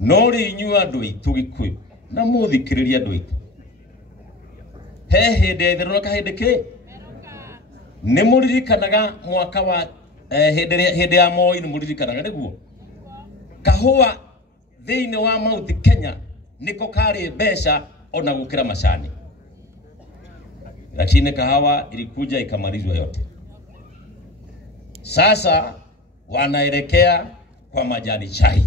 no ri inyu andu itu Gikuyu na muthikiriria andu itu he hinde ithiruka hindi ki ni muririkanaga mwaka wa hindi ya Moi ni muririkanaga niguo kahua thiini wa Mount Kenya niko kari mbeca ona gukira macani, lakini kahawa ilikuja ikamalizwa yote. Sasa wanaelekea kwa majani chai.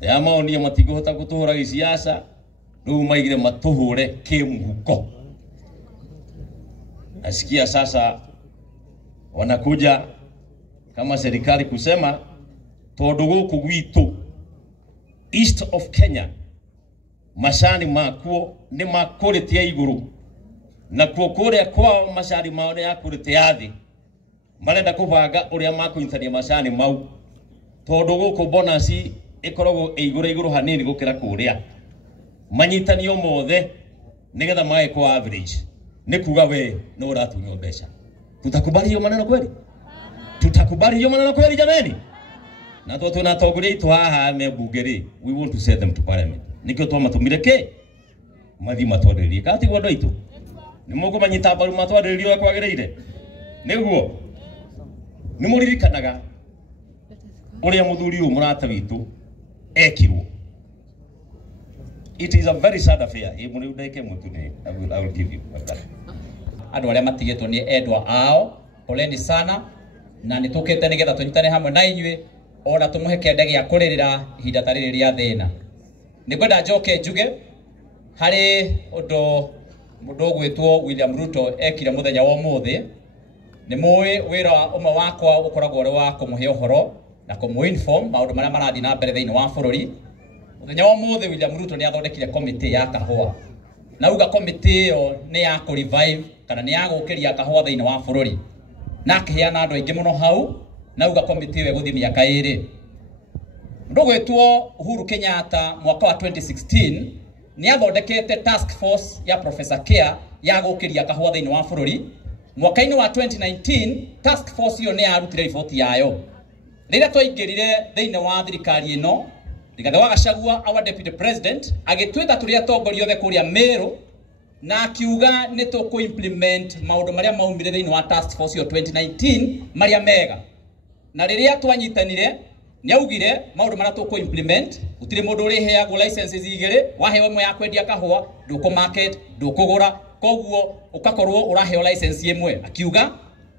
Yama oni matigohota kutuhura gisiasa riu maigire matuhure kimuhuko. Nasikia sasa wanakuja kama serikali kusema tondu guku gwitu East of Kenya macani makuo ni makuritia iguru na kuokuria kwao macani mao ni yakuritia thi marenda kubanga uria makuintania macani mau tondu guku bonus ikoragwo iguru hanini gukira kuria manyitanio mothe nigetha mae kwa average ni kuga we no uratunywa mbeca. Tutakubali hiyo maneno kweli? Tutakubali hiyo maneno kweli jameni? Na to tunatoguria itu haha me bungeri, we want to send them to parliament. Nikyo twa matumire ke mathi matwarerie kati gwondo itu ni mugo manyita baru matwarerie kwagereire niguo ni muririkanaga uria muthuri u murata witu ekirwo. It is a very sad affair. Muri udeke mutune I will give you that. Andu aria matigetwo ni endwa ao poleni sana na nitukete nigetha tunyitane hamwe na inywe ona tumuhe kende gia kuririra ihinda tariri ria thina. Nikwenda njoke njuge hari undu mundu gwitwo William Ruto ekire muthenya wa umuthi ni muwi wira umwe wakwa ukoragwo ri wa kumuhe uhoro na kumuinform maundu maria marathi na mbere thiini wa bururi. Muthenya wa umuthi William Ruto ni athondekire committee ya kahua na uga committee iyo ni ya ku revive kana ni ya gukiria kahua thiini wa bururi na akiheana andu aingi muno hau na uga committee iyo guthi miaka iri. Mundu gwitwo Uhuru Kenyatta mwaka wa 2016 ni athondekete task force ya Professor Care ya gukiria kahua thiini wa bururi. Mwaka-ini wa 2019 task force iyo ni yarutire riboti yayo. Rĩrĩa twaingĩrire thĩinĩ wa thirikari ĩno Rigathi wa Gachagua our deputy president agĩtwĩta tũrĩ atongoria othe kũrĩa Meru na akiuga nĩ tũkũ implement maũndũ marĩa maumire thĩinĩ wa task force iyo 2019 marĩa mega. Na rĩrĩa twanyitanire nĩ augire maũndũ marĩa tũkũ implement gũtirĩ mũndũ ũrĩheagwo licenses igĩrĩ waheo ĩmwe ya kwendia kahũa ndũkũ market ndũkũgũra koguo ukakorwo ũraheo license ĩmwe. Akiuga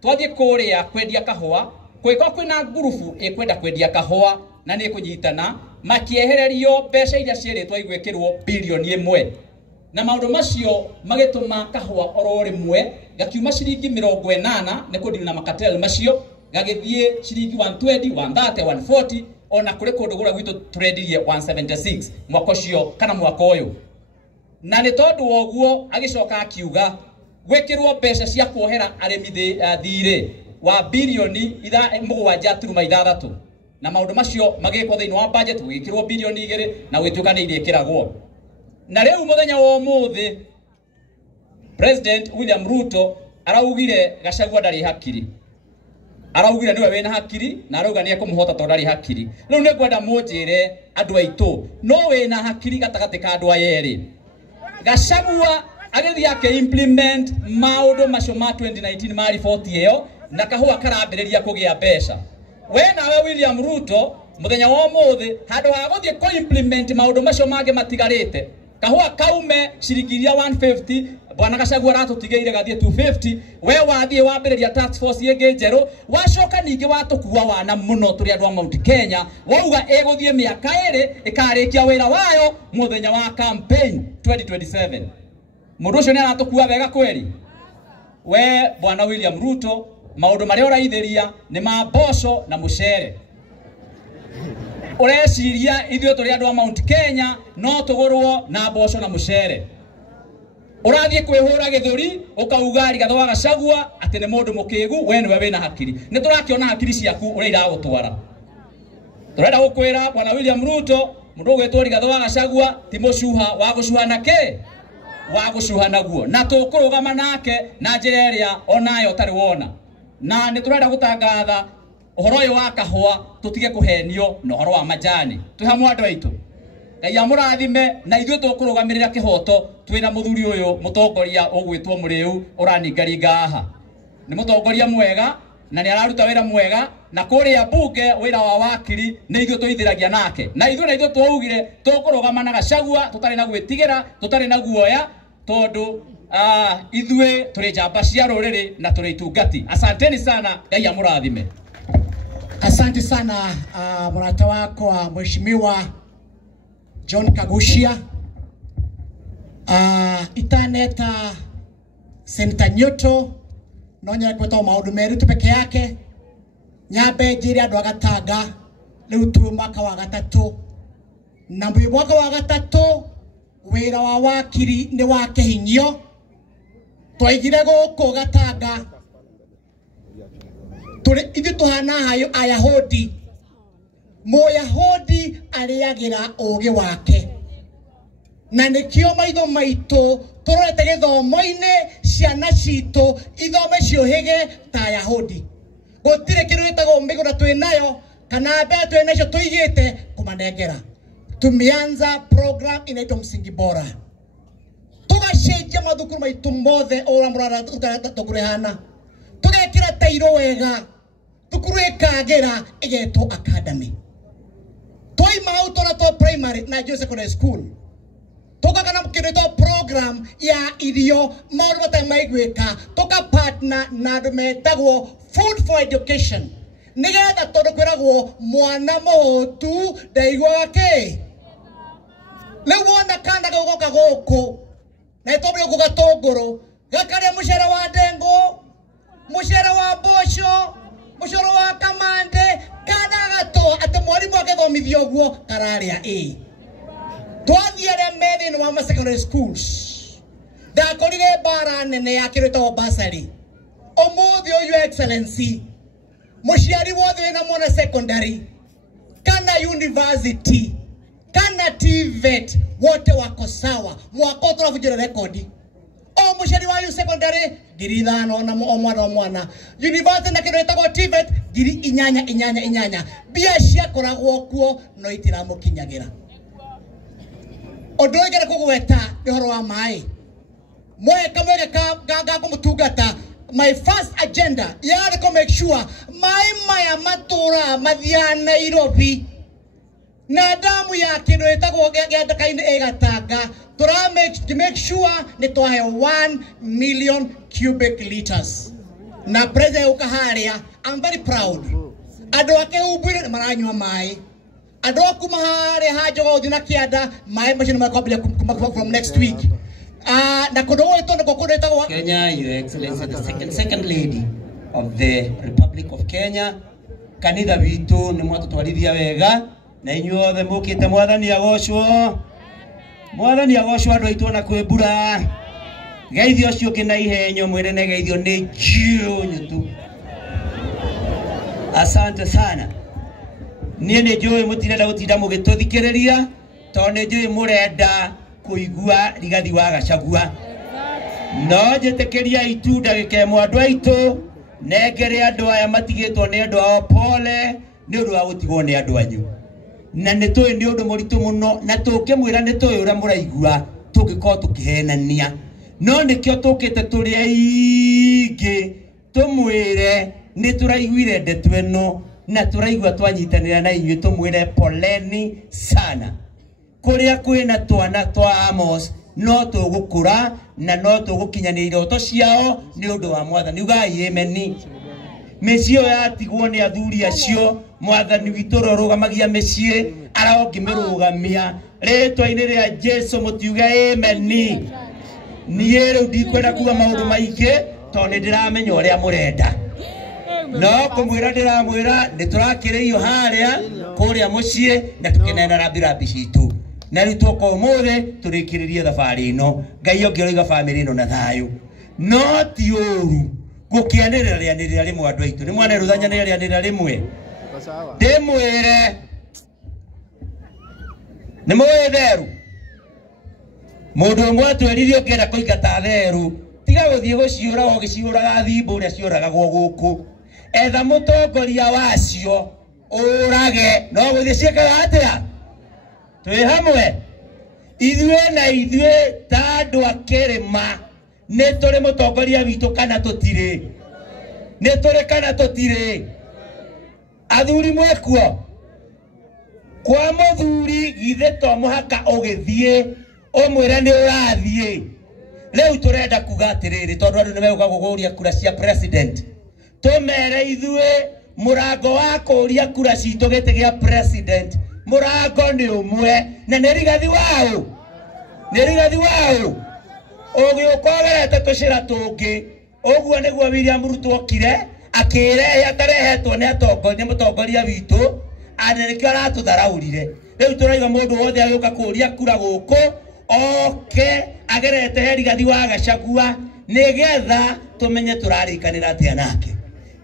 twathiĩ kũrĩa kwendia kahũa kwĩko kwĩna ngurubu ĩkwenda kwendia kahũa na nĩ kũnyitana makiehererio mbeca iria cierĩtwo igwĩkĩrwo bilioni 1 na maũndũ macio magĩtũma kahũa oro rĩmwe gakiuma ciringi 80 nĩ kũndina na makatel macio gagĩthiĩ ciringi 120 130 140 ona kũrĩ kũndũ gũra gwitũ tũrendirie 176 mwaka ũcio kana mwaka ũyũ. Na nĩ tondũ woguo agĩcoka akiuga gwĩkĩrwo mbeca cia kuohera arĩmi thirĩ wa bilioni 7.6 na maundu macio magikwo thiini wa budget gwikirwo bilioni 2 na gwituka ni iriikiragwo. Na riu muthenya wa umuthi President William Ruto araugire Gachagua ndari hakiri, araugire niwe wina hakiri na arauga ni ekumuhota tondu ndari hakiri. Riu ni ngwenda munjire andu aitu no wina hakiri gatagati ka andu ayeri. Gachagua agithii ake implement maundu macio ma 2019 ma report iyo na kahua karambiriria kugia mbeca. We nawe William Ruto muthenya wa umuthi handu ha guthie ko implement maundu macio mangĩ matigarite kahua kaume ciringi 150 bwana Gachagua ratutigeire gathie 250 we wathie wambiriria task force yenge njeru wacoka ningi watukua wana muno turi andu a Mount Kenya wauga eguthie miaka iri ikarikia wira wayo muthenya wa campaign 2027. Mundu ucio ni aratukua wega kweli? We bwana William Ruto maundu maria uraithiria ni ma mboco na mucere. Ureciria ithuĩ tũrĩ andũ a Mount Kenya no tũgũrwo na mboco na mucere. Ũrathiĩ kwĩhũra gĩthũri ũkauga Rigathi wa Gachagua atĩ nĩ mũndũ mũkĩgu we niwe wĩna hakiri. Nĩ tũrakĩona hakiri ciaku ũrĩa iragũtwara. Tũrenda gũkwĩra bwana William Ruto mũndũ ũgwĩtwo Rigathi wa Gachagua ti mũcuha wa gũcuha na kĩ wa gũcuha naguo na tũkũrũgama nake na njĩra ĩrĩa onayo ũtarĩ wona. Na nĩ tũrenda gũtangatha uhoro uyu wa kahua tutige kuhenio no horo wa majani twi hamwe andu aitu Ngai amurathime na ithuĩ tũkũrũgamĩrĩra kĩhoto twĩna mũthuri ũyũ mũtongoria ũgwĩtwo Mũrĩu ũraningaringa haha nĩ mũtongoria mwega na nĩ araruta wĩra mwega na kũrĩa bunge wĩra wa wakiri nĩ ithuĩ tũithĩragia nake na ithuĩ twaugire tũkũrũgama na Gachagua tũtarĩ na gwĩtigĩra tũtarĩ na guoya tondũ ithuĩ tũrĩ njamba cia rũrĩrĩ na tũrĩ itungati. Asanteni sana, Ngai amurathime. Asante sana mrata wako Mheshimiwa John Kagushia. Itaneta Senator Nyoto nonya kweta maundu meru peke yake nyambe njiri andu agatanga riu tu mwaka wa gatatu na mwaka wa gatatu wira wa wakiri ni wa kihinyio twaigire guku gatanga turi ithu tuhana hayo Ayahudi Mũyahudi ariagira ugi wake na nikio maitho maitu turete githomo-ini ciana citu ithome ciohige ta Ayahudi gutire kindu gitagwo migura twinayo kana mbe twinacio tuigite kumanengera. Tumeanza program inaitwa Msingi Bora tugacenjia mathukuru maitu mothe ora murara tukurehana tugekira tairo wega thukuru ikagira igetwo academy toima autora to primary na Joseph Secondary School toka kana mkireto program ya irio maundu matamaigwika toka partner na ndumetagwo Food for Education nigetha tondu kwiragwo mwana mutu ndaigwa wake leo wona kanda gogoka goko na itobe kugatongoro gakaria mushara wa dengo mushara wa bosho mushara wa kamande kana gato ate mwalimu akethomithio guo kararia twathiere methini wa secondary schools ndakorire bara nene yakirito basari omuthi uyu excellency muciari wothe wina mwana secondary kana university kana TVET wote wako sawa mwako tunavunjira rekodi o muciari wa yu secondary ngiri 5 na mwana university na kindu etagwo TVET ngiri 8 bia ciakoragwo kuo no itiramukinyagira Odo igere kugweta ihoro wa mai mweka mwega kumutungata. My first agenda yari to make sure mai maya matura mathiana Nairobi na damu ya kindu etagwo gendakaine egatanga tura make sure ni twahe 1 million cubic liters na president ukaharia. I'm very proud ado ake ubwire maranywa mai ado kumahare hajoga udina kiada mai machine makobile from next week na kodowo itondo kokodeta wa Kenya, Your Excellency, the second lady of the Republic of Kenya. Kanitha witu ni mwatu twarithia wega na inyuothe mukite mwathani agocwo andu aitu na kwibura geithio cio kina ihenyo mwire ne geithio ni jiu tu. Asante sana. Nie ne joy mutirenda gutinda mugituthikiriria to ne joy murenda kuigua rigathi wa Gachagua no jetekeria itu ndagike mwandu aitu negere andu aya matigitwo ni andu ao pole ni undu wa gutigwo ni andu anyu na ni tui ni undu muritu muno na tukimwira ni tui uria muraigua tungiko tukihenania no nikio tukite turi aingi tumwire ni turaiguire ndetu eno na turaigua twanyitanira na inyuĩ tumwire poleni sana kuria kwina twana twa Amos no tugukura na no tugukinyania iroto ciao ni undu wa mwathani ugai ameni. Micio yatigwo ni athuri acio mwathani witu rorugamagia micie araongimerugamia ritwa-ini ria Jesu mutiuge ameni. Nie riu ndikwenda kuga maundu maingi to ni ndiramenya uria murenda no kumwira ndiramwira nditurakiririo haria kuria mucie na tukinena rabirabi citu na riu tuko umuthe turikiririe thabari ino Ngai ongiroiga family ino na thayu no ti uru gukianirira rimwe andu aitu ni mwana ruthanyanirira rimwe ndimwire ni mwetheru mundu umwe atweririe ngenda kuingata theru tiga guthie guciura o giciuraga thimbu uria ciuragagwo guku etha mutongoria wacio urage no guthiciekaga atia twi hamwe ithuĩ ta andũ a Kĩrĩma nĩ tũrĩ mũtongoria witũ kana tũtirĩ nĩ tũrĩ kana tũtirĩ athuri mwekuo kwa mũthuri githĩ to mũhaka ũgĩthiĩ ũmwĩre nĩ ũrathiĩ rĩu tũrenda kuga atĩrĩrĩ tondũ andũ nĩ megũka gũgũria kura cia president tũmere ithuĩ mũrango wa kũria kura citũ gĩtĩ gĩa president mũrango nĩ ũmwe na nĩ Rigathi wao ũgĩũkogerete tũcĩra tũngĩ ũguo nĩguo William Ruto okire akĩrehe atarehetwo nĩ mũtongoria witũ ana nĩkĩo aratũtharaũrire rĩu tũraiga mũndũ wothe agĩũka kũria kura gũkũ oke agerete he Rigathi wa Gachagua nĩgetha tumenye turarikanira atia nake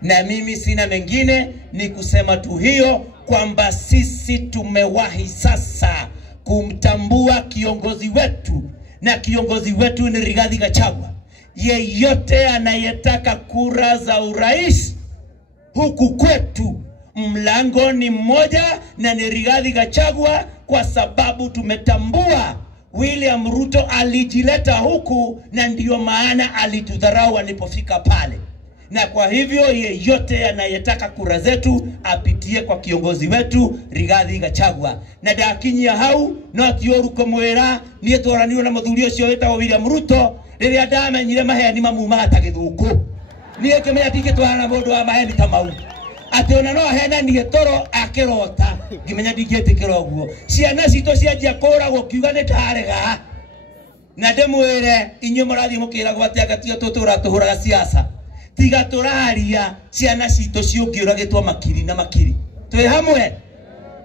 na mimi sina mengine ni kusema tu hiyo kwamba sisi tumewahi sasa kumtambua kiongozi wetu na kiongozi wetu ni Rigathi Gachagua. Yeyote anayetaka kura za urais huku kwetu mlango ni mmoja na ni Rigathi Gachagua, kwa sababu tumetambua William Ruto alijileta huku na ndiyo maana alitudharau alipofika pale. Na kwa hivyo yeyote anayetaka kura zetu apitie kwa kiongozi wetu Rigathi Gachagua. Na dakinyia hau no tioru kumwira nie twaranirwo na muthuri ucio wetagwo William Ruto riria ndamenyire maheni mamuma atagithuku nie kemenya ndingitwara mundu wa maheni ta mau ati ona no henanie toro akirota ngimenya ndingĩtĩkĩra ũguo. Ciana citũ cianjia kũragwo kiuga nĩ ndarega na ndĩmwĩre inyuĩ mũrathiĩ mũkĩragwo atĩ agatio tũtũratũhũraga siasa tiga tũraria ciana citũ ciũngĩũragĩtwo makiri na makiri twĩ hamwe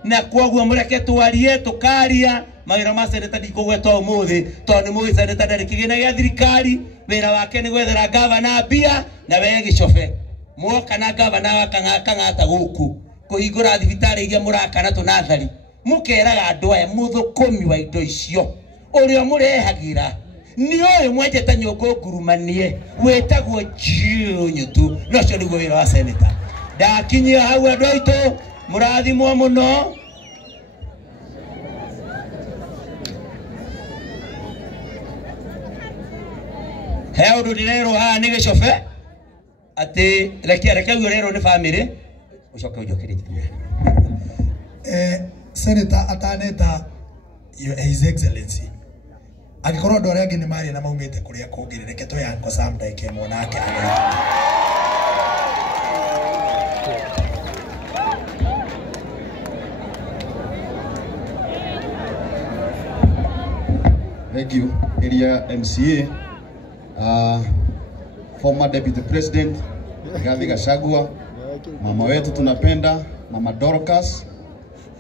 na kwoguo mũreke twarie tukaria mawĩra ma seneta ndikũgweta ũmũthĩ tondũ nĩ mũĩ seneta ndarĩ kĩgĩna gĩa thirikari wĩra wake nĩ gwethera gavana mbia na we Gĩcobe mwoka na gavana wakang'ata gũkũ kũhingũra thibitarĩ iria mũrakana tũnathari mũkeraga andũ aya mũthũkũmi wa indo icio ũrĩa mũrehagĩra ni ũyũ mwenjete nyũngũ ngurumanie wĩtagwo Njũnyũtũ na ũcio nĩguo wĩra wa seneta. Ndakinyia hau andũ aitũ mũrathimwo mũno. He ũndũ ndĩrerwo haha nĩ Gĩcobe atĩ reke ũrerwo nĩ bamĩrĩ ũcoke ũnjokerie. Senator ataneta His Excellency agikorwo andũ arĩa angĩ nĩ marĩ na maumĩte kũrĩa kũngĩ reke tũyango Sam ndaike monake. Thank you, Area MCA, former Deputy President Rigathi Gachagua, mama wetu tunapenda, Mama Dorcas,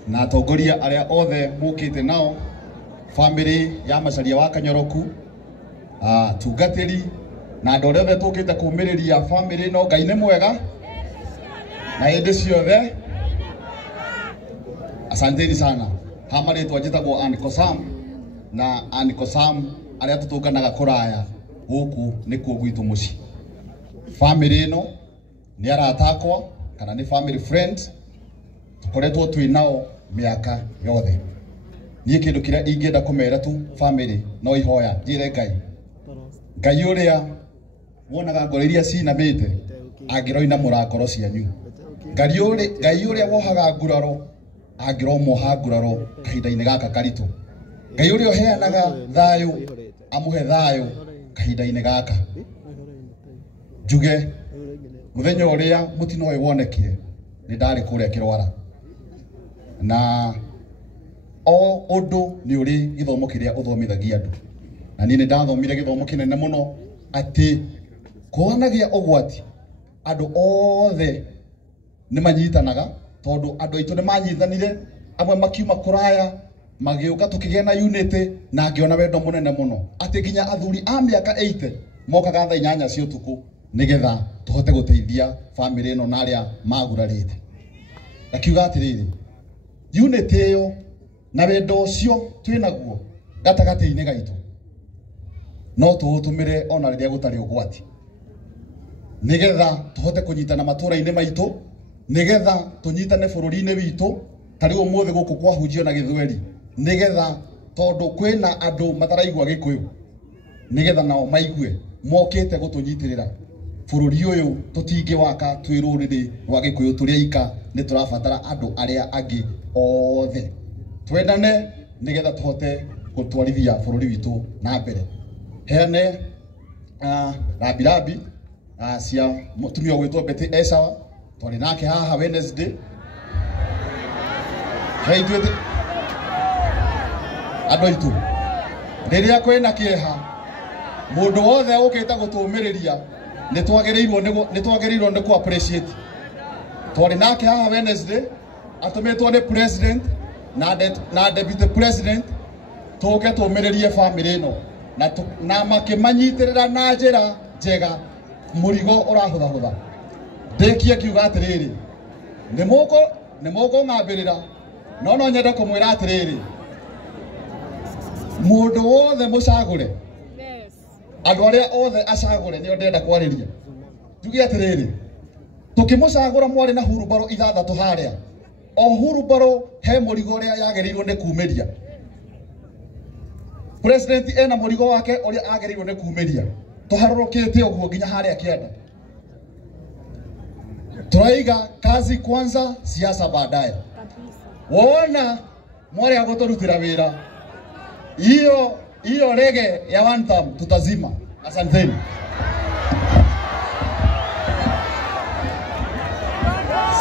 na atongoria arĩa othe mũkĩte nao, family ya Macharia wa Kanyoroku, tungatĩri na andũ othe tũkĩte kũmĩrĩria family no Ngai nĩ mwega na hĩndĩ ciothe. Asanteni sana. Hamarĩtwa njĩtagwo Aniko Sam na Aniko Sam arĩa tũtũnganaga kũraya gũkũ nĩkuo gwitũ mũciĩ. Family ĩno nĩ arata akwa kana nĩ family friends tũkoretwo twĩ nao mĩaka yothe. Niĩ kĩndũ kĩrĩa ingĩenda kũmera tu family no ihoya njĩre Ngai ũrĩa wonaga ngoro iria cinamĩte angĩroina mũrakoro cianyu. Ngai ũrĩa wohaga nguraro angĩromoha nguraro kahinda-inĩ gaka karitũ. Ngai ũrĩa ũheanaga thayũ amũhe thayũ kahinda-inĩ gaka. Njuge mũthenya ũrĩa mũtino ũyũ wonekire nĩ ndarĩ kũrĩa Kĩrwara na o ũndũ nĩ ũrĩ gĩthomo kĩrĩa ũthomithagia andũ na niĩ nĩ ndathomire gĩthomo kĩnene mũno atĩ kũhanagia ũgwati andũ othe nĩ manyitanaga tondũ andũ aitũ nĩ manyitanire amwe makiuma kũraya magĩũka tũkĩgĩa na unity na ngĩona wendo mũnene mũno atĩ nginya athuri a mĩaka 80 mokaga thaa 8 cia ũtukũ nĩgetha tũhote gũteithia family ĩno na arĩa magurarĩte. Akiuga atĩrĩrĩ unity ĩyo na wendo ũcio twĩnaguo gatagatĩ-inĩ gaitũ no tũũtũmĩre ona rĩrĩa gũtarĩ ũgwati. nigetha tuhote kunyitana matura-ini maitu, nigetha tunyitane bururi-ini witu. Tari umuthi guku kwa hujio na Githweri, nigetha tondu kwina andu mataraigua Gikuyu, nigetha nao maigue mokite gutunyitirira bururi uyu tutingi waka twi ruriri rwa Gikuyu turia ika ni turabatara andu aria angi othe twendane nigetha tuhote gutwarithia bururi witu na mbere. Heane rabi cia mutumia gwitwo Betty Esawa twari nake haha Wednesday. Haitwete andu aitu riria kwina kieha mundu wothe ukita gutumiriria ni twagiriirwo ni ku appreciate. Twari nake haha Wednesday atumitwo ni president na deputy president tuke tumiririe family ino na makimanyitirira na njira njega murigo urahutha. Ndekie kiuga atiriri ni muko ngambirira no nyenda kumwira atiriri mundu wothe mucagure andu aria othe acagure nio ndenda kwariria. Njuge atiriri tukimucagura mwari na hurubaro ithathatu haria o hurubaro he murigo uria yagerirwo ni kumiria. President ena murigo wake uria agerirwo ni kumiria. Tuharurukite uguo nginya haria kienda. Turaiga kazi kwanza, siasa baadaye. Wona mwari agotorutira wira hiyo rege ya one time tutazima. Asanteni.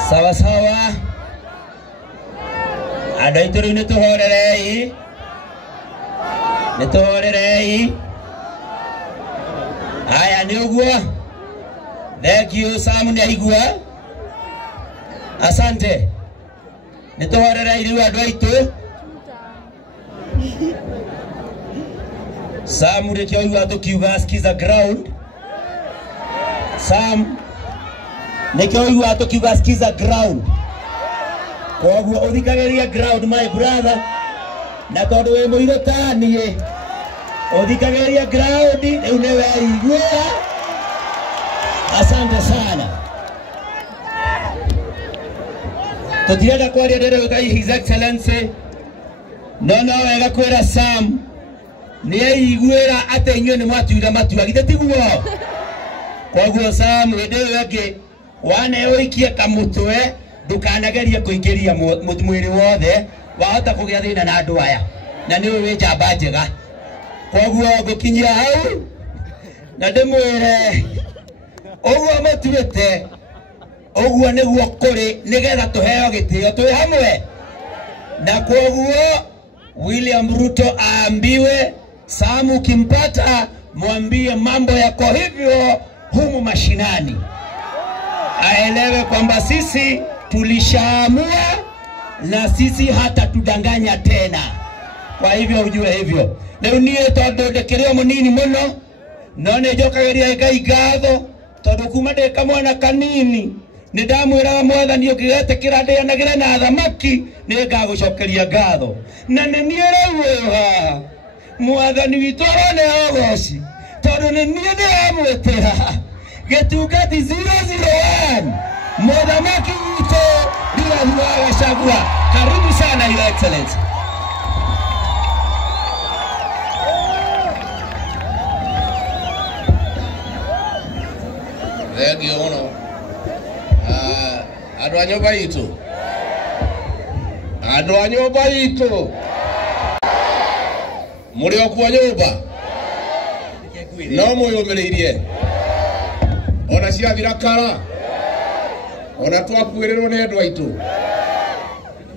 Sawa sawa. Adaituru ni tuhorerei. Aya ni uguo. Thank you Sam ni aigua. Asante. Nituhorerei riu andu aitu. Sam rekio igua tukiuga skiza ground. Sam nekio igua tukiuga skiza ground. Koguo uthikageria ground my brother. Na tondu we muire tanie uthikageria ground riu ni weigua. Asante sana. Tutirenda kwaria ndere kai His Excellency no wega kwira Sam ni aiguira ate inywe ni mwatuira matua githe tiguo. Koguo Sam wende wege wane oikie kamutwe ndukanageria kuingiria mwiri wothe wahota kugia thina na andu aya na ni we njamba njega. Koguo ngukinyia hau na ndimwire uguo mutuite uguo niguo kuri nigetha tuheo gitio twi hamwe. Na koguo William Ruto aambiwe Sam ukimpata mwambie mambo yako hivyo humu mashinani, aelewe kwamba sisi tulishaamua na sisi hata tudanganya tena. Kwa hivyo ujue hivyo. Leo nie tondu ndekirio munini muno no ne njokageria Ngai ngatho tondu kuma ndeka mwana kanini ni ndamwiraga mwathani ukigetekira ndianagire na thamaki ni ngagucokeria ngatho na ni nie riu haha mwathani witu arone ogoci tondu ni nie ndiramwitira gitungati 001 muthamaki witu Rigathi wa Gachagua. Karibu sana Your Excellency. Thank you ono. Andu anyoba itu. Muri okuwa nyumba. No muyumiririe. Ona cia thirakara. Ona twakuirirwo ni andu aitu.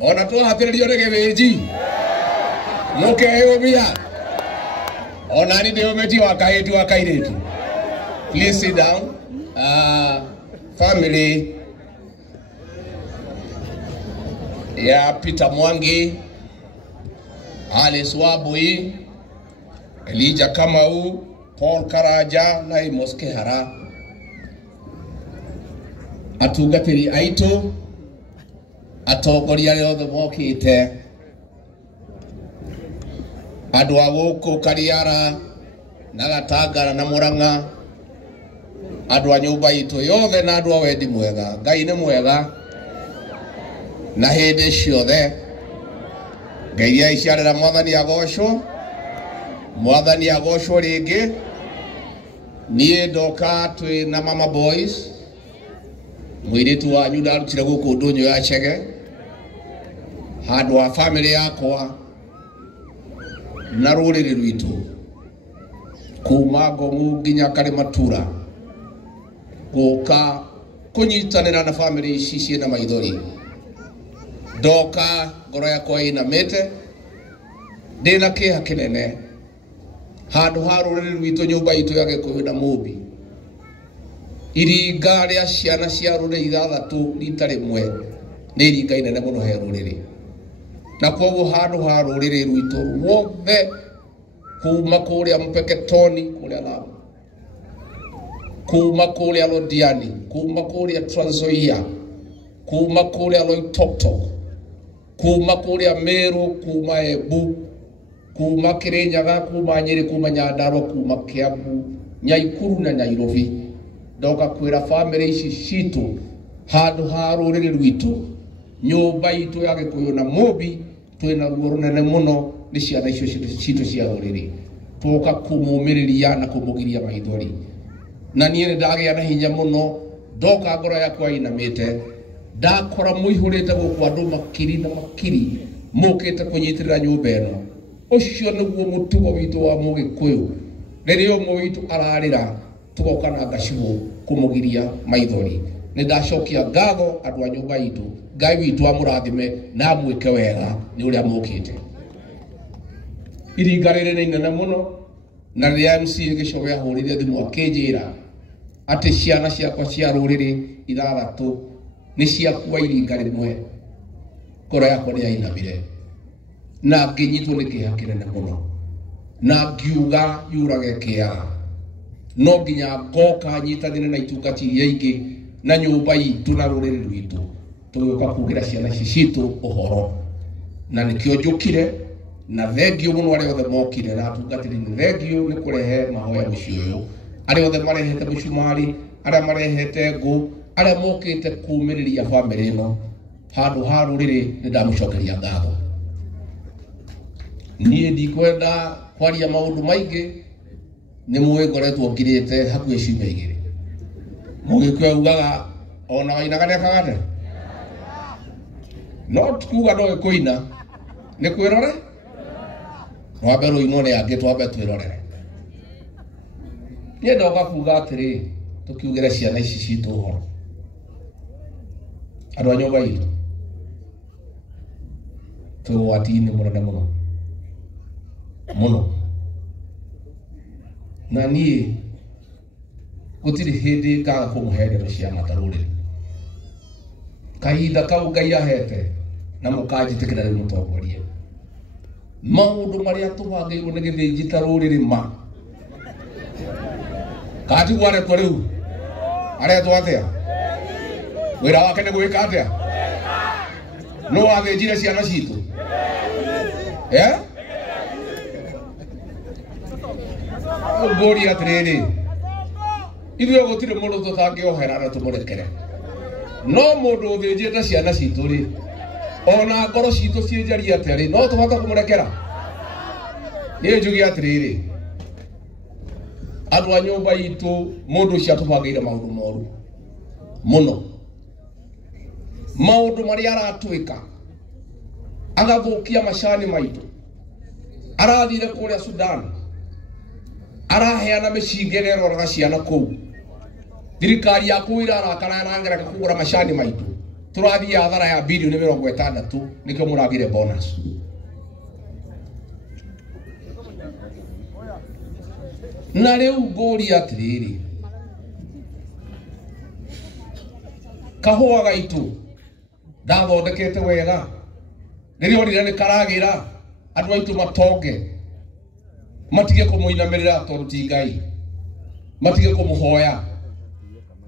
Ona twahatiririo ni githiji. Mukeyumia. Ona ni ndiumeti wa kaitu wa kairitu. Please sit down. Family ya Peter Mwangi, Alice Wabui, Elijah Kamau, Paul Karaja na Amos Kehara, atugatiri aitu atogoria riothe mokite andu a guku Kariara na Gatangara na Murang'a Andũ a nyũmba itũ yothe na andũ a wendi mwega. Ngai nĩ mwega na hĩndĩ ciothe. Ngai ya iciarĩra Mwathani agocwo. Mwathani agocwo rĩngĩ. Niĩ ndoka twĩ na Mama Boys. Mũirĩtu wanyu ndarutire gũkũ ndũnyũ ya Chege. Handũ wa family yakwa na rũrĩrĩ rwitũ. Kuma Ngomu nginya Karimatura. Gũka kũnyitanĩra na family ici ciĩna maithori. Ndoka ngoro yakwa ĩinamĩte. Ndĩna kĩeha kĩnene. Handũ ha rũrĩrĩ rwitũ nyũmba itũ ya Gĩkũyũ na Mũmbi. Iringa rĩa ciana cia rũrĩrĩ ithathatũ rita rĩmwe nĩ iringa inene mũno he rũrĩrĩ. Na kwoguo handũ ha rũrĩrĩ rwitũ ruothe kuma kũrĩa Mpeketoni kũrĩa Lamu, kuma kũrĩa Londiani, kuma kũrĩa Trans Nzoia, kuma kũrĩa Loitoktok, kuma kũrĩa Meru, kuma Embu, kuma Kirinyaga, kuma Nyeri, kuma Nyandarua, kuma Kiambu, Nyaikuru na Nairobi. Ndoka kwĩra family ici citũ handũ ha rũrĩrĩ rwitũ nyũmba itũ ya Gĩkũyũ na Mũmbi twĩna ruo rũnene mũno nĩ ciana icio citũ cia rũrĩrĩ. Twoka kũmũmĩrĩria na kũmũgiria maithori. Na niĩ nĩ ndagĩa na hinya mũno. Ndoka ngoro yakwa ĩinamĩte. Ndakora mũihũrĩte gũkũ andũ makiri na makiri mũkĩte kũnyitĩrĩra nyũmba ĩno. Ũcio nĩguo mũtugo witũ wa Mũgĩkũyũ. Rĩrĩa ũmwe witũ ararĩra tugoka na ngacibũ kũmũgiria maithori. Nĩ ndacokia ngatho andũ a nyũmba itũ. Ngai witũ amũrathime na amwĩke wega nĩ ũrĩa mũkĩte. Iringa rĩrĩ nĩ inene mũno na rĩrĩa MC Gĩcobe ahũrire thimũ akĩnjĩra atĩ ciana ciakwa cia rũrĩrĩ ithathatũ nĩ ciakua iringa rĩmwe. Ngoro yakwa nĩ yainamire na ngĩnyitwo nĩ kĩeha kĩnene mũno na ngiuga yũrage kĩeha. No nginya ngoka nyitanĩre na itungati iria ingĩ na nyũmba itũ na rũrĩrĩ rwitũ tũgĩũka kugĩra ciana ici citũ ũhoro. Na nĩkĩo njũkire na thengio mũno arĩa othe mokire na atungatĩri. Nĩ thengio nĩ kũrehe mahoya mũciĩ ũyũ. Arĩa othe marehete mũcumarĩ, arĩa marehete ngũ, arĩa mokĩte kũmĩrĩria family ĩno handũ ha rũrĩrĩ nĩ ndamũcokeria ngatho. Niĩ ndikwenda kwaria maũndũ maingĩ. Nĩ mũĩ ngoretwo ngirĩte hakuhĩ ciumia igĩrĩ. Mũgĩkũyũ augaga ona wainaga nĩakagate. No tukuga no gĩkũina nĩ kwĩrore. Nwambe rũinwo nĩ angĩ twambe twĩrorere. Niĩ ndoka kuga atĩrĩ tũkiugĩre ciana ici citũ ũhoro. Andũ a nyũmba itũ twĩ ũgwati-inĩ mũnene mũno mũno. Na niĩ gũtirĩ hĩndĩ ngaga kũmũhe ndeto cia matarũrĩrĩ. Kahinda kau Ngai ahete na mũkanjĩtĩkĩra rĩu mũtongorie. Maũndũ marĩa tũbangĩirwo nĩ gĩthĩnji ta rũrĩrĩ ma. Katigwo aretwo rĩu. Aretwo atĩa? Wĩra wake nĩ gwĩka atĩa? Nũ wathĩnjire ciana citũ? Ngũria atĩrĩrĩ. Ithuĩ gũtirĩ mũndũ tũtangĩohera na tũmũrekere. No mũndũ ũthĩnjĩte ciana citũ rĩ, ona ngoro citũ ciĩnjaria atĩa rĩ, no tũbata kũmũrekera? Niĩ njuge atĩrĩrĩ. Andũ a nyũmba itũ mũndũ ũcio atũbangĩire maũndũ moru mũno. Maũndũ marĩa aratwĩka agathũkia macani maitũ. Arathire kũrĩa Sudan. Araheana mĩcinga ĩrĩa ĩroraga ciana kũu. Thirikari ya kũu irarakara na ngereka kũgũra macani maitũ. Tũrathiĩ hathara ya bilioni 60 nĩkĩo mũragire bonus. Na rĩu ngũria atĩrĩrĩ. Kahũa gaitũ ndathondekete wega. Rĩrĩa orire nĩ karagĩra andũ aitũ matonge. Matige kũmũinamĩrĩra tondũ ti Ngai. Matige kũmũhoya.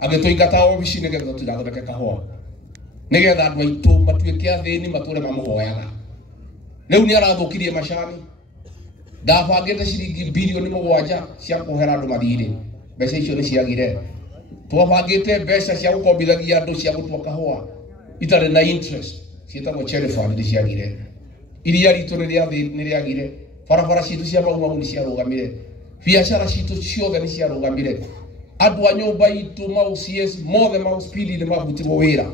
Agĩtũingata obici nĩgetha tũtigathondeke kahũa. Nĩgetha andũ aitũ matuĩke athĩni matũre mamũhoyaga. Rĩu nĩ arathũkirie macani. Ndabangĩte ciringi bilioni 7 cia kũhera andũ mathirĩ. Mbeca icio nĩ ciagire. twabangite mbeca cia gukombithagia andu cia gutua kahua itare na interest cietagwo cherry fund ciagire iria ritu ni riagire barabara citu cia mau ni ciarugamire biacara citu ciothe ni ciarugamire andu a nyumba itu mau CS mothe mau speed ni mabutirwo wira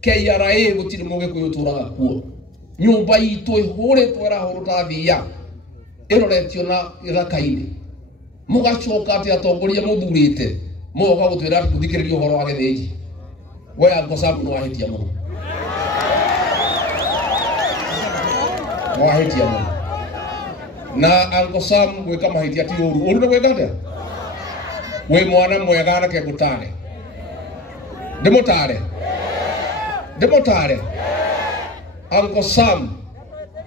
KRA gutiri muge kuyuturaga kuo nyumba itu ihuritwo irahurota thia iroretio na irakaini mugacoka ati atongoria muthurite muga gutwira kuthikiriria uhoro wa githiji we Uncle Sam no ahitia muno wahitia muno na Uncle Sam gwika mahitia ti uru uru gwika atia we mwana mwega na kegutare ndimutare Uncle Sam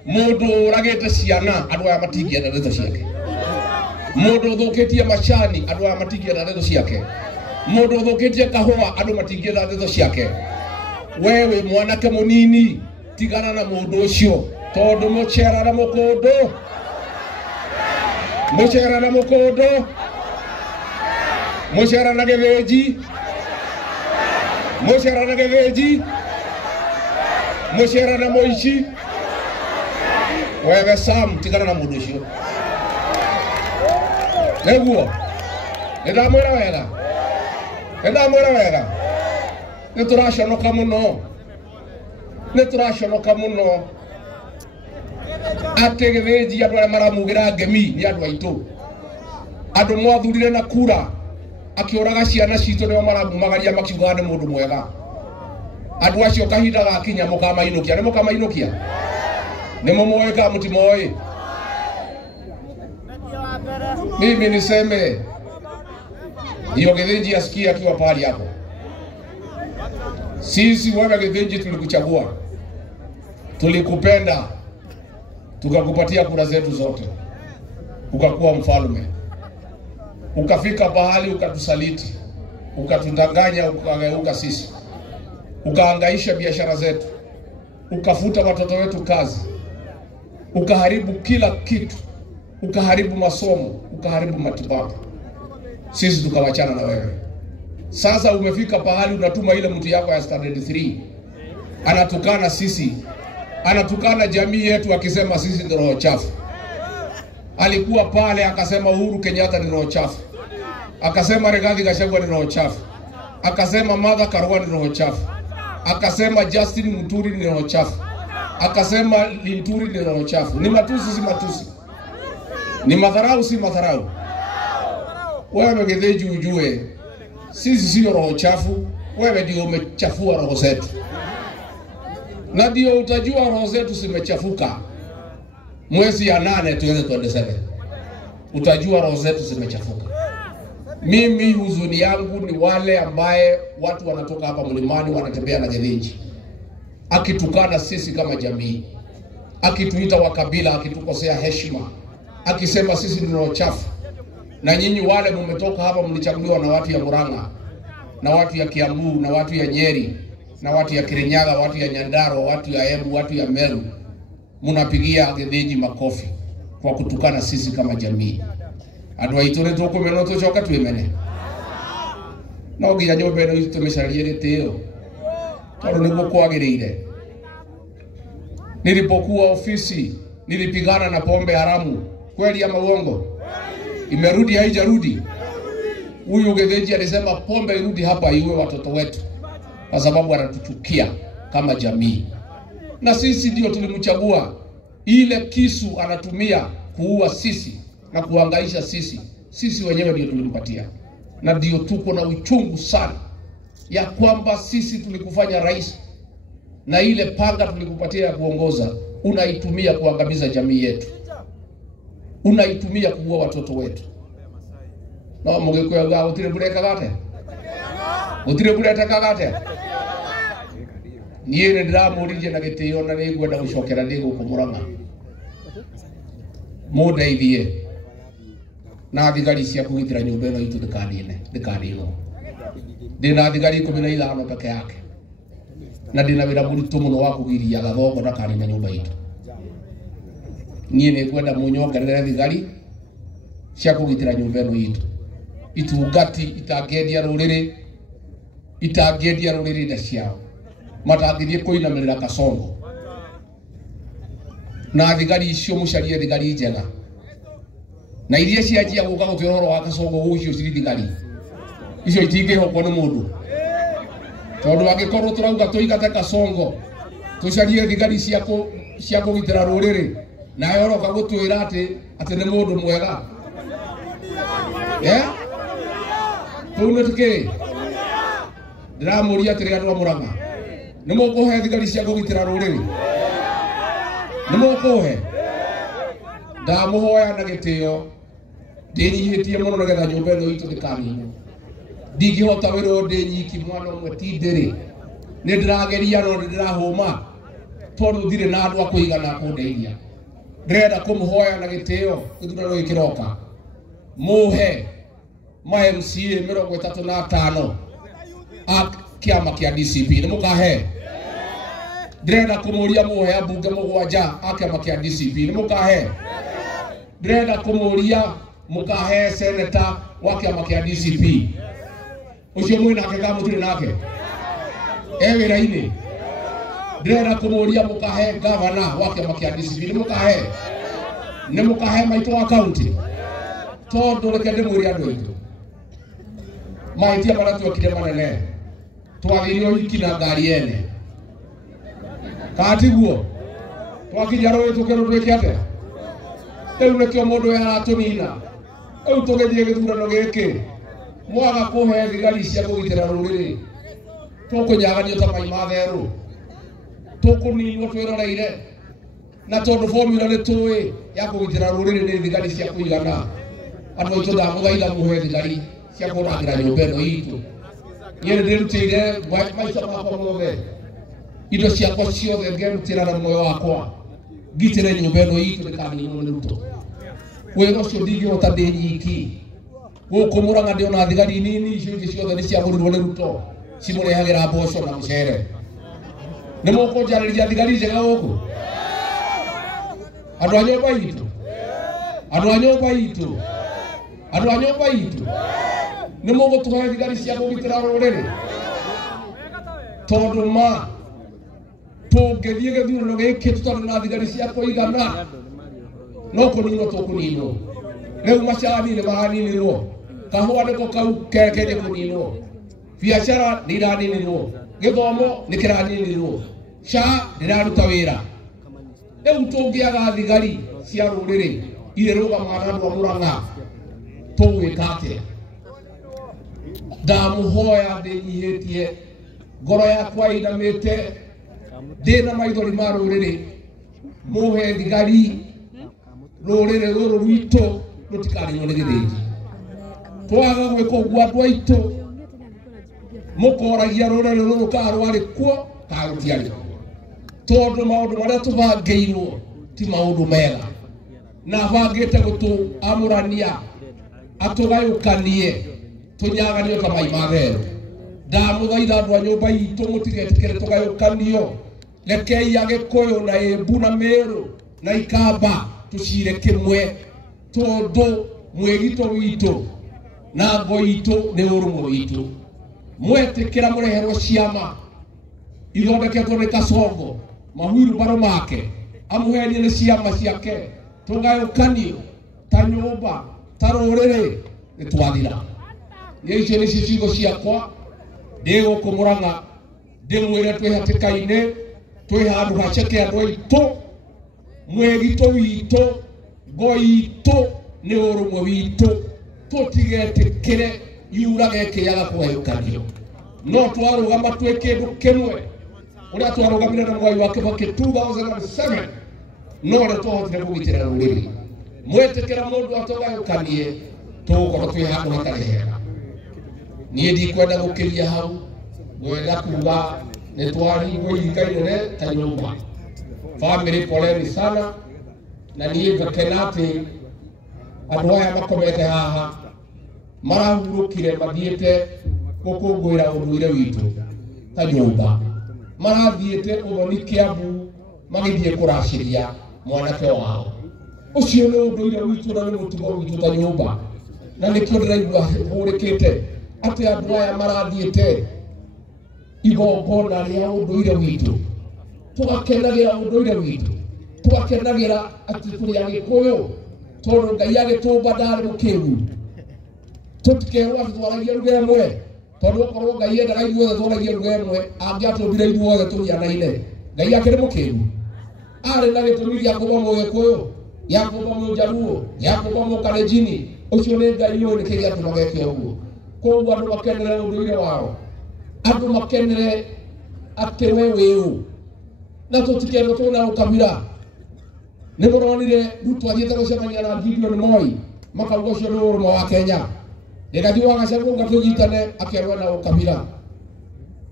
mundu uragite ciana andu aya matingienda ndeto ciake mundu uthukitie macani andu aya matingienda ndeto ciake mundu uthukitie kahua andu matingienda ndeto ciake wewe mwanake munini tigana na mundu ucio tondu mucera na mukundu mucera na geveji mucera na moici wewe Sam tigana na mundu ucio neguo ndamwira wega nituraconoka muno ati githiji andu aria maramugira ngemi ni andu aitu andu mwathurire na kura akiuraga ciana citu nio maramumagaria makiuga ni mundu mwega andu acio kahinda gakinya mukamainukia ni mumweka mutimoi mimi niseme hiyo githiji asikia akiwa pahali hapo sisi wewe githiji tulikuchagua tulikupenda tukakupatia kura zetu zote ukakuwa mfalme ukafika pahali ukatusaliti ukatudanganya ukageuka sisi ukaangaisha biashara zetu ukafuta watoto wetu kazi ukaharibu kila kitu ukaharibu masomo ukaharibu matibabu sisi tukawachana na wewe sasa umefika pahali unatuma ile mtu yako ya standard 3 anatukana sisi anatukana jamii yetu akisema sisi ndio roho chafu alikuwa pale akasema Uhuru Kenyatta ni roho chafu akasema Rigathi Gachagua ni roho chafu akasema Martha Karua ni roho chafu akasema Justin Muturi ni roho chafu akasema Linturi ni roho chafu ni matusi si matusi ni madharau si madharau wewe Githiji ujue sisi sio roho chafu wewe ndio umechafua roho zetu na ndio utajua roho zetu zimechafuka mwezi ya 8 2027 utajua roho zetu zimechafuka mimi huzuni yangu ni wale ambaye watu wanatoka hapa mlimani wanatembea na Githiji akitukana sisi kama jamii akituita wakabila akitukosea heshima akisema sisi ni roho chafu na nyinyi wale mmetoka hapa mlichaguliwa na watu ya Murang'a na watu ya Kiambu na watu ya Nyeri na watu ya Kirinyaga watu ya Nyandarua watu ya Embu watu ya Meru munapigia Githiji makofi kwa kutukana sisi kama jamii andu aitore tukumeno tucoka twimene no nginya nyumba ino itu tumicaririe gitio tondu niguo kwagirire nilipokuwa ofisi nilipigana na pombe haramu kweli ama uongo imerudi haijarudi huyu Githiji alisema pombe irudi hapa iwe watoto wetu kwa sababu anatuchukia kama jamii na sisi ndio tulimchagua ile kisu anatumia kuua sisi na kuangaisha sisi wenyewe ndio tulimpatia na ndio tuko na uchungu sana ya kwamba sisi tulikufanya rais na ile panga tulikupatia ya kuongoza unaitumia kuangamiza jamii yetu unaitumia kuua watoto wetu no mugikuya ga utire bureka gate niye ndiramurije na gitio na nigwenda gucokera ndigo kumuranga mudeithie na thigari cia kugitira nyumba ino itu ndikadino ndina thigari 15 peke yake na ndina wira muritu muno wa kugiria gathongo na kanina nyumba itu niye nigwenda munyongerere thigari cia kugitira nyumba ino itu itungati itagendia ruriri itangĩendia rũrĩrĩ nda ciao matangĩthiĩ kũinamirĩra Kasongo na thigari icio mũcarie thigari njega na iria cianjia gũka gũtwĩra ũhoro wa Kasongo gũcio cirĩ thigari icio itingĩhokwo nĩ mũndũ tondũ angĩkorwo tũrauga tũigate Kasongo tũcarie thigari cia kũgitĩra rũrĩrĩ na yoroka gũtwĩra atĩ nĩ mũndũ mwega tũu nĩ tũkĩrĩ ndiramũria atĩrĩ andũ a Mũrang'a nĩ mũkũhe thigari cia kũgitĩra rũrĩrĩ nĩ mũkũhe ndamũhoya na gĩtĩo ndĩnyihĩtie mũno nĩgetha nyũmba ĩno itũ ndĩkaninwo ndingĩhota wĩra ũyũ ndĩ nyiki mwana ũmwe ti ndĩrĩ nĩ ndĩrageria no ndĩrahũma tondũ ndirĩ na andũ a kũigana kũndeithia ndĩrenda kũmũhoya na gĩtĩo gĩthurano gĩkĩroka mũhe ma MCA 35 a kĩama kĩa DCP nĩ mũkahe ndĩrenda kũmũria mũhe ambunge 7 a kĩama kĩa DCP nĩ mũkahe ndĩrenda kũmũria mũkahe seneta wa kĩama kĩa DCP ucio mwĩ nake ka mũtirĩ nake wĩra-inĩ ndĩrenda kũmũria mũkahe gavana wa kĩama kĩa DCP nĩ mũkahe maitũ wa kaunti tondũ reke ndĩmwĩre andũ aitũ mahĩtia marĩa twekire manene twagĩire ũhiki na ngari ene katiguo twakinya rũĩ tũkerwo twĩke atĩa rĩu nĩkĩo mũndũ aratũnina rĩu tũgĩthiĩ gĩthurano gĩkĩ mwaga kũhe thigari cia kũgitĩra rũrĩrĩ tũkũnyaganio ta mai ma therũ tũkũninwo twĩroreire na tondũ formula nĩ tũĩ ya kũgitĩra rũrĩrĩ nĩ thigari cia kũigana andũ aitũ ndamũthaitha mũhe thigari cia kũrangĩra nyũmba ĩno itũ niĩ nĩndĩrutĩire maica makwa mothe indo ciakwa ciothe ngerutĩra na muoyo wakwa ngitĩre nyũmba ĩno itũ ndĩkaninwo nĩ Ruto wĩra ũcio ndingĩhota ndĩ nyiki gũkũ Mũrang'a ndĩona thigari nini icio ingĩ ciothe nĩ ciagũrirwo nĩ Ruto cimũrehagĩra mboco na mũcere nĩ mũkũnjarĩria thigari njega gũkũ andũ a nyũmba itũ andũ a nyũmba itũ andũ a nyũmba itũ nĩ mũgũtũhe thigari cia kũgitĩra rũrĩrĩ tondũ ma tũngĩthiĩ gĩthurano gĩkĩ tũtarĩ na thigari cia kũigana no kũninwo tũkũninwo rĩu macani nĩ maraninirwo kahũa nĩko kau kerekeire kũninwo biacara nĩ iraninirwo gĩthomo nĩ kĩraninirwo SHA ndĩraruta wĩra rĩu tũngĩaga thigari cia rũrĩrĩ irĩrũgama na andũ a Mũrang'a tũgwĩka atĩa ndamũhoya ndĩnyihĩtie ngoro yakwa ĩinamĩte ndĩna maithori ma rũrĩrĩ mũhe thigari rũrĩrĩ rũrũ rwitũ rũtikaninwo nĩ gĩthĩnji twaga gwĩka ũguo andũ aitũ mũkoragia rũrĩrĩ rũrũ kana rwarĩ kuo kana rũtiarĩ tondũ maũndũ marĩa tũbangĩirwo ti maũndũ mega na bangĩte gũtũamũrania atũgayũkanie tũnyaganio ta mai ma therũ ndamũthaitha andũ a nyũmba itũ mũtigetĩkĩre tũgayũkanio rekei Agĩkũyũ na Embu na Mĩrũ na Ikamba tũcire kĩmwe tondũ mwĩgito witũ na ngo itũ nĩ ũrũmwe witũ mwetĩkĩra mũreherwo ciama ithondeketwo nĩ Kasongo mahurubaro make amũhenie nĩ ciama ciake tũgayũkanio ta nyũmba ta rũrĩrĩ nĩ twathira icio nĩcio ciugo ciakwa ndĩ gũkũ Mũrang'a ndĩmwĩre twĩ hatĩka-inĩ twĩ handũ haceke andũ aitũ mwĩgito witũ ngo itũ nĩ ũrũmwe witũ tũtigetĩkĩre yurage kĩaga kũgayũkanio no twarũgama twĩ kĩndũ kĩmwe ũrĩa twarũgamire na Mwai wa Kĩbakĩ 2007 no ũrĩa twahotire kũgitĩra rũrĩrĩ mwetĩkĩra mũndũ atũgayũkanie tũgũkorwo twĩ handũ hatarĩ hega niĩ ndikwenda gũkĩria hau ngwenda kuga nĩ twarigwo ihinda inene ta nyũmba family poleni sana na niĩ ngakena atĩ andũ aya makomete haha marahurũkire mathiĩte gũkũngũĩra ũndũire witũ ta nyũmba marathiĩte ũthoni Kĩambu magĩthiĩ kũracĩria mwanake wao ũcio nĩ ũndũire witũ na nĩ mũtugo witũ ta nyũmba na nĩkĩo ndĩraigua hũrĩkĩte atĩ andũ aya marathiĩte igongona rĩa ũndũire witũ, tũgakenagira ũndũire witũ, tũgakenagira atĩ tũrĩ Agĩkũyũ tondũ Ngai agĩtũmba ndarĩ mũkĩgu. Tũtikerwo atĩ twaragia lugha ĩmwe tondũ okorwo Ngai endaga ithuothe twaragie lugha ĩmwe, angĩatũmbire ithuothe tũhianaine, Ngai akĩrĩ mũkĩgu? Arĩ na gĩtũmi gĩa kũmba Mũgĩkũyũ, gĩa kũmba Mũjaluo, gĩa kũmba Mũkalenjini? Ũcio nĩ Ngai ũĩ nĩkĩ gĩatũma geke ũguo. Koguo andũ makenere ũndũire wao, andũ makenere atĩ we wĩ ũ, na tũtikerwo twĩna ũkabira. Nĩ mũronire Ruto athiĩte gũcemania na Gideon Moi, makauga ũcio nĩ ũrũmwe wa Kenya. Rigathi wa Gachagua tũnyitane akerwo na ũkabira,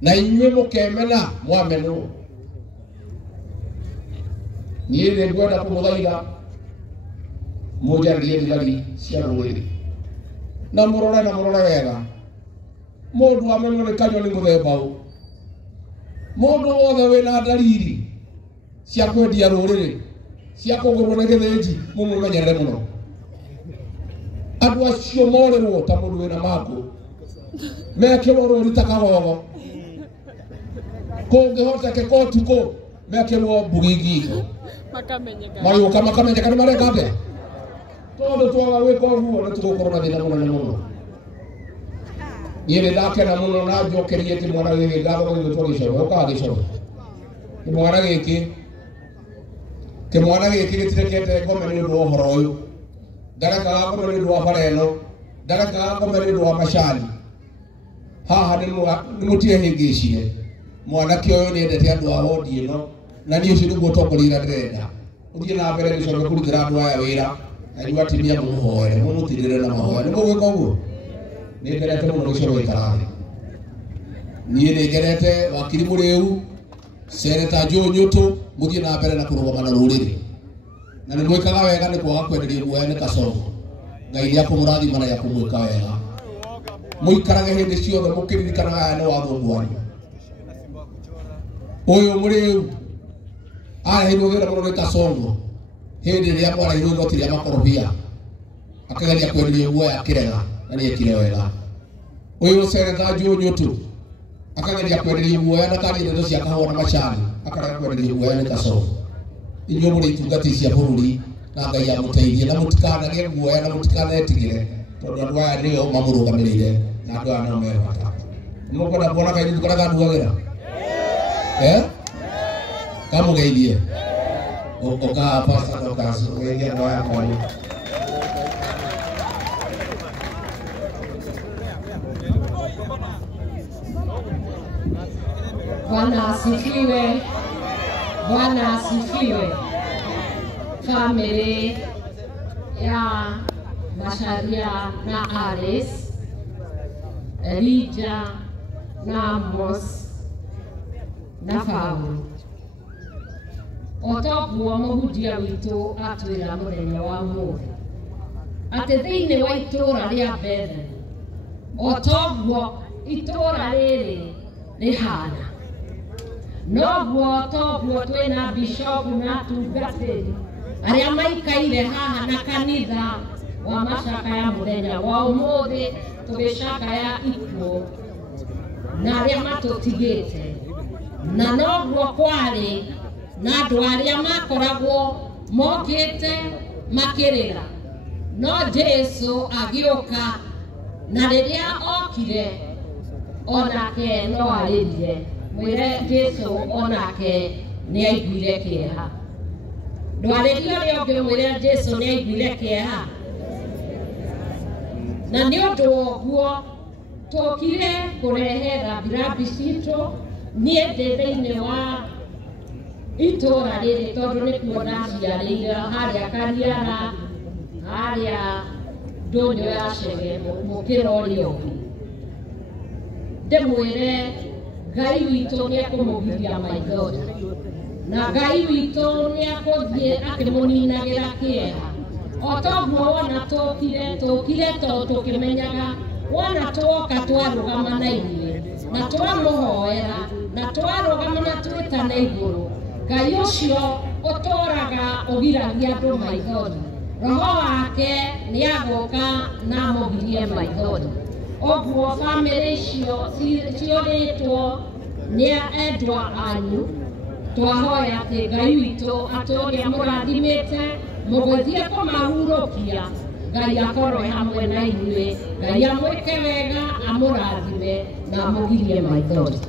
na inyuĩ mũkemena mwamenwo. Niĩ nĩ ngwenda kũmũthaitha mũnjaragie thigari cia rũrĩrĩ, na mũrore wega. Mũndũ amenwo nĩ kanyoni mũthemba ũũ, mũndũ wothe wĩna ndariri cia kwendia rũrĩrĩ, cia kũgũrwo nĩ gĩthĩnji, mũmũmenyerere mũno. Andũ acio morĩrwo ta mũndũ wĩna makũ, mekĩrwo rũri ta kagogo, kũngĩhotekeka ũtukũ mekĩrwo mbugingingo, magĩũka makamenyeka nĩ mareka atĩa. Tondũ twaga gwĩka ũguo nĩ tũgũkorwo na thĩna mũnene mũno. Niĩ nĩ ndakena mũno na njokerie kĩmwana gĩkĩ ngatho gĩgĩtwo Gĩcoro, ũkaga Gĩcoro. Kĩmwana gĩkĩ gĩtirekete ngome nĩ ũndũ wa ũhoro ũyũ, ndarekaga ngome nĩ ũndũ wa bara ĩno, ndarekaga ngome nĩ ũndũ wa macani. Haha nĩ mũtiehĩngĩcire, mwanake ũyũ nĩ endete andũ a wondi ĩno, na niĩ ũcio nĩguo ũtongoria ndĩrenda. Ũthiĩ na mbere Gĩcoro kũrutĩra andũ aya wĩra, na inyuĩ atumia mũmũhoere, mũmũtirĩre na mahoya. Nĩ mũgwĩka ũguo? Nĩ ngenete mũno Gĩcoro gĩikara thĩ. Niĩ nĩ ngenete wakiri mũrĩu, Seneta Joe Nyoto, mũthiĩ na mbere na kũrũgama na rũrĩrĩ, na nĩ mwĩkaga wega nĩ kwaga kwenderio guoya nĩ Kasongo. Ngai nĩ akũmũrathima na akũmwĩka wega. Mũikarage hĩndĩ ciothe mũkĩririkanaga aya nĩ wathũngũ wanyu. Ũyũ mũrĩu areheirwo wĩra mũno nĩ Kasongo hĩndĩ ĩrĩa mwarahirwo igoti rĩa makorobia, akageria kwenderio guoya akĩrega, na nĩ ekire wega. Ũyũ Seneta Joe Nyoto akageria kwenderio guoya na kandi ndeto cia kahũa na macani, akarega kwenderio guoya nĩ Kasongo. Inyuĩ mũrĩ itungati cia bũrũri, na Ngai amũteithie, na mũtikanagĩe guoya na mũtikanetigĩre, tondũ andũ aya nĩo mamũrũgamĩrĩire na andũ aya nĩo me bata. Nĩ mũkwenda kuona kaĩ tũkoraga nduagĩra? Kamũgeithie. Ũkaa Pastor Dorcas, ũgeithie andũ aya kwanyu. Bwana asifiwe. Bwana asifiwe. Family ya Macharia na Alice, Elijah na Amos na Paul. Otoguo mũhunjia witũ atwĩra mũthenya wa ũmũthĩ atĩ thĩinĩ wa itũũra rĩa Bethel, otoguo itũũra rĩrĩ rĩhana, noguo toguo twĩna bishopu na atungatĩri arĩa maikaire haha na kanitha wa macakaya mũthenya wa ũmũthĩ, tũgĩcakaya ikuũ na arĩa matũtigĩte, na noguo kwarĩ na andũ arĩa makoragwo mokĩte makĩrĩra, no Jesũ agĩũka, na rĩrĩa okire onake no arĩrire. Mwĩre Jesũ onake nĩ aiguire kĩeha. Ndwarĩrie ũrĩa ũngĩ mwĩre Jesũ nĩ aiguire kĩeha. Na nĩ ũndũ wa ũguo tũkire kũrehe rambirambi citũ, niĩ ndĩ thĩinĩ wa itũũra rĩrĩ tondũ nĩ kuo ndaciarĩire, harĩa Kariara, harĩa Ndũnyũ ya Chege, mũkĩra ũrĩa ũngĩ. Ndĩmwĩre Ngai witũ nĩ ekũmũgiria maithori, na Ngai witũ nĩ ekũthiĩ akĩmũninagĩra kĩeha. O toguo wona tũkire tondũ tũkĩmenyaga wona twoka twarũgama na inyuĩ na twamũhoera na twarũgama na twĩtana igũrũ, Ngai ũcio ũtũũraga ũgiragia andũ maithori, Roho wake nĩ agũka na amũgirie maithori. Ũguo bamĩrĩ icio ciũrĩtwo nĩ endwa anyu twahoya atĩ Ngai witũ atũũria mũrathimĩte mũgũthiĩ kũmahurũkia Ngai akorwo hamwe na inyuĩ Ngai amwĩke wega amũrathime na amũgirie maithori.